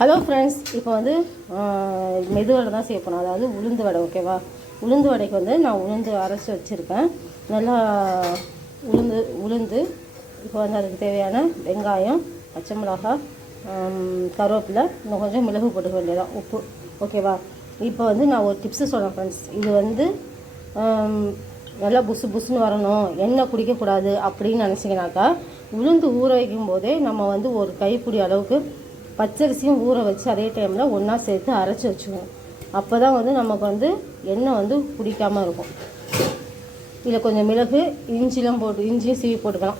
Hello friends, இப்போ வந்து மெதுவடை தான் செய்ய போனோம். அதாவது உளுந்து வடை. ஓகேவா? உளுந்து வடைக்கு வந்து நான் உளுந்து அரைச்சி வச்சுருக்கேன். நல்லா உளுந்து இப்போ வந்து அதுக்கு தேவையான வெங்காயம், பச்சை மிளகாய், கருவேப்பிலை, இன்னும் கொஞ்சம் மிளகு போட்டுக்க வேண்டியதான், உப்பு. ஓகேவா? இப்போ வந்து நான் ஒரு டிப்ஸு சொல்கிறேன் ஃப்ரெண்ட்ஸ். இது வந்து நல்லா புசு புசுன்னு வரணும், எண்ணெய் குடிக்கக்கூடாது அப்படின்னு நினச்சிங்கனாக்கா, உளுந்து ஊற வைக்கும் போதே நம்ம வந்து ஒரு கைப்பிடி அளவுக்கு பச்சரிசியும் ஊற வச்சு அதே டைமில் ஒன்றா சேர்த்து அரைச்சி வச்சுக்கணும். அப்போ தான் வந்து நமக்கு வந்து எண்ணெய் வந்து குடிக்காமல் இருக்கும். இதில் கொஞ்சம் மிளகு, இஞ்சியும் சீவி போட்டுக்கலாம்.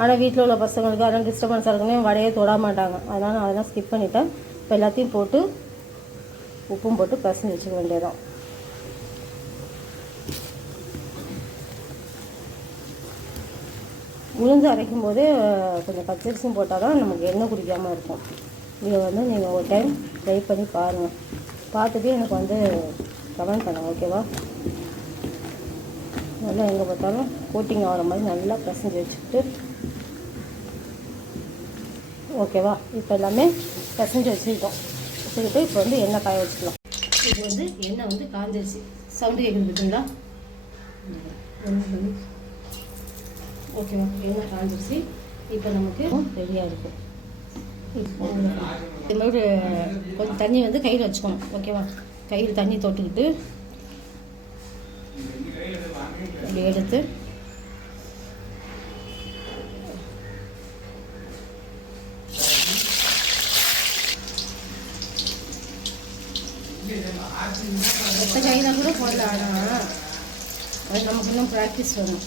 ஆனால் வீட்டில் உள்ள பசங்களுக்கு அதெல்லாம் டிஸ்டர்பன்ஸாக இருக்குன்னு வடையே தொட மாட்டாங்க. அதனால் நான் அதெல்லாம் ஸ்கிப் பண்ணிவிட்டேன். இப்போ எல்லாத்தையும் போட்டு உப்பும் போட்டு பசஞ்சு வச்சுக்க வேண்டியதான். உளுந்து அரைக்கும் போதே கொஞ்சம் பச்சரிசியும் போட்டால் தான் நமக்கு எண்ணெய் குடிக்காமல் இருக்கும். இதை வந்து நீங்கள் ஒரு டைம் ட்ரை பண்ணி பாருங்கள். பார்த்துட்டு எனக்கு வந்து கமெண்ட் பண்ணுங்கள். ஓகேவா? நல்லா எங்கே பார்த்தாலும் கோட்டிங் ஆகிற மாதிரி நல்லா பசஞ்சு வச்சுக்கிட்டு, ஓகேவா? இப்போ எல்லாமே பசஞ்சு வச்சுக்கிட்டோம். இப்போ வந்து எண்ணெய் காய வச்சுக்கலாம். இது வந்து எண்ணெய் வந்து காஞ்சிருச்சு. சவுண்டு கேட்குது பார்த்தீங்களா? ஓகேவா? எண்ணெய் காஞ்சிருச்சு. இப்போ நமக்கு ரெடியாக இருக்கும். இது மாதிரி கொஞ்சம் தண்ணி வந்து கையில் வச்சுக்கணும். ஓகேவா? கையில் தண்ணி தொட்டுக்கிட்டு அப்படி எடுத்து எத்த கையில் கூட போடல. ஆனால் அது நமக்கு இன்னும் ப்ராக்டிஸ் வேணும்.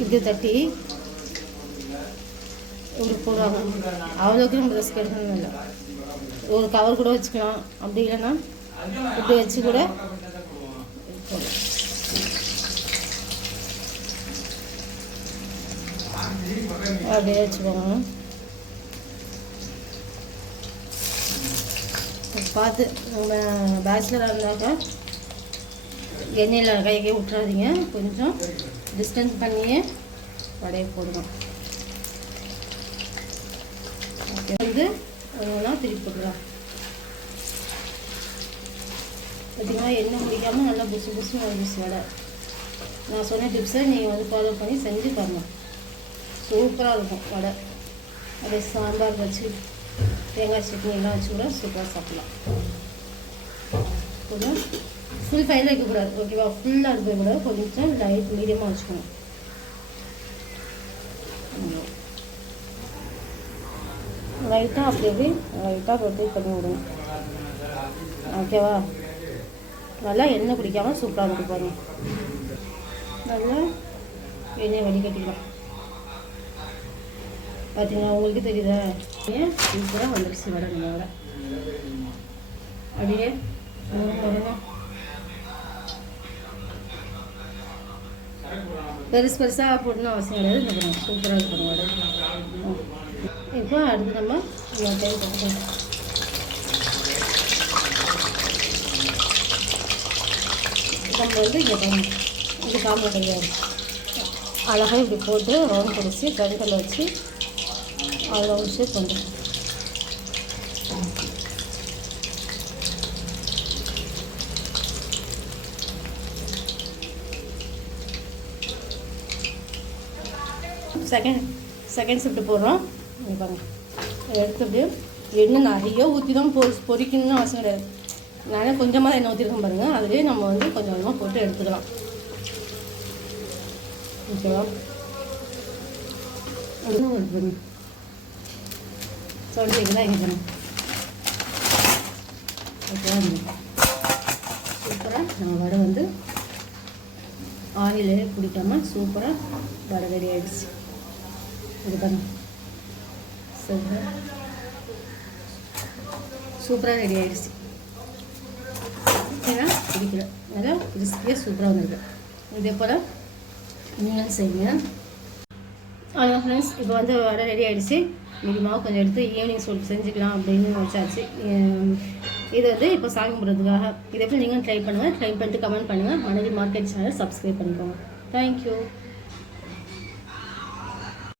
இப்படி தட்டி இப்படி போடுவாங்க. அவ்வளோக்கு நம்ம ரிஸ்க் எடுக்கணும் இல்லை. ஒரு கவர் கூட வச்சுக்கலாம். அப்படி இல்லைன்னா இப்படி வச்சு கூட அப்படியே வச்சுக்கோங்க. பார்த்து நம்ம பேச்சுலராக இருந்தாக்கா எண்ணெயில் கைக்கே விட்டுறாதீங்க. கொஞ்சம் டிஸ்டன்ஸ் பண்ணியே வடையை போடுவோம். வந்து ஒன்றா திருப்பி போட்டுக்கலாம். பார்த்தீங்கன்னா எண்ணெய் முடிக்காமல் நல்லா புசு புசுன்னு வந்துச்சு வடை. நான் சொன்ன டிப்ஸை நீங்கள் வந்து ஃபாலோ பண்ணி செஞ்சு பாருங்கள். சூப்பராக இருக்கும் வடை. அப்படியே சாம்பார் வச்சு தேங்காய் சட்னி எல்லாம் வச்சு கூட சூப்பராக சாப்பிடலாம். கொஞ்சம் ஃபுல் ஃபைல் வைக்கக்கூடாது. ஓகேவா? ஃபுல்லாக இருக்கக்கூடாது. கொஞ்சம் லைட் மீடியமாக வச்சுக்கணும். லைட்டாக அப்படி லைட்டாக ரொட்டேட் பண்ணி விடுங்க. ஓகேவா? நல்லா எண்ணெய் குடிக்காமல் சூப்பராக இருக்கு பாருங்க. நல்லா எண்ணெய் வடிகட்டிக்கலாம். பார்த்தீங்களா? உங்களுக்கு தெரியுதா? ஏன் சூப்பராக வந்துருச்சு வடை. நம்ம வடை அப்படியே பெருசாக போடணும் அவசியம் கிடையாது. இந்த சூப்பராக இருக்கணும் வடை. இப்போ அடுத்து நம்ம டைம் போட்டுக்கலாம். நம்ம வந்து இங்கே பண்ணணும். இது காம்போ கிடையாது. அழகாக இப்படி போட்டு ரவுண்ட் பிடிச்சி கருக்கல்ல வச்சு அதில் ஒரு ஷேப் பண்ணுறோம். செகண்ட் ஷிஃப்ட் போடுறோம். பாருங்க, எடுத்து அப்படியே எண்ணெய் நிறைய ஊற்றி தான் பொரிக்கணும்னு அவசியம் கிடையாது. நானே கொஞ்சமாக தான் எண்ணெய் ஊற்றிருக்கேன் பாருங்கள். அதுவே நம்ம வந்து கொஞ்சம் கொஞ்சமாக போட்டு எடுத்துக்கலாம். ஓகேவா? சொல்லிக்கலாம் எங்கே போகணும். ஓகேவா? சூப்பராக நம்ம வடை வந்து ஆயிலே பிடிக்காமல் சூப்பராக வடை ரெடி ஆகிடுச்சு. இது பாருங்க, சூப்பராக ரெடி ஆகிடுச்சு. ஏன்னா பிடிக்கல, நல்லா கிறிஸ்பியாக சூப்பராக வந்துருக்கு. இதே போல் நீங்களும் செய்யுங்க. அவ்வளோ ஃப்ரெண்ட்ஸ், இப்போ வந்து வடை ரெடி ஆகிடுச்சு. மீடியமாக கொஞ்சம் எடுத்து ஈவினிங் செஞ்சுக்கலாம் அப்படின்னு வச்சாச்சு. இது வந்து இப்போ சாமி கும்பிட்றதுக்காக. இதை எப்படி நீங்களும் ட்ரை பண்ணுங்கள். ட்ரை பண்ணிட்டு கமெண்ட் பண்ணுங்கள். மணலி மார்க்கெட் சேனல் சப்ஸ்கிரைப் பண்ணிக்கோங்க. தேங்க்யூ.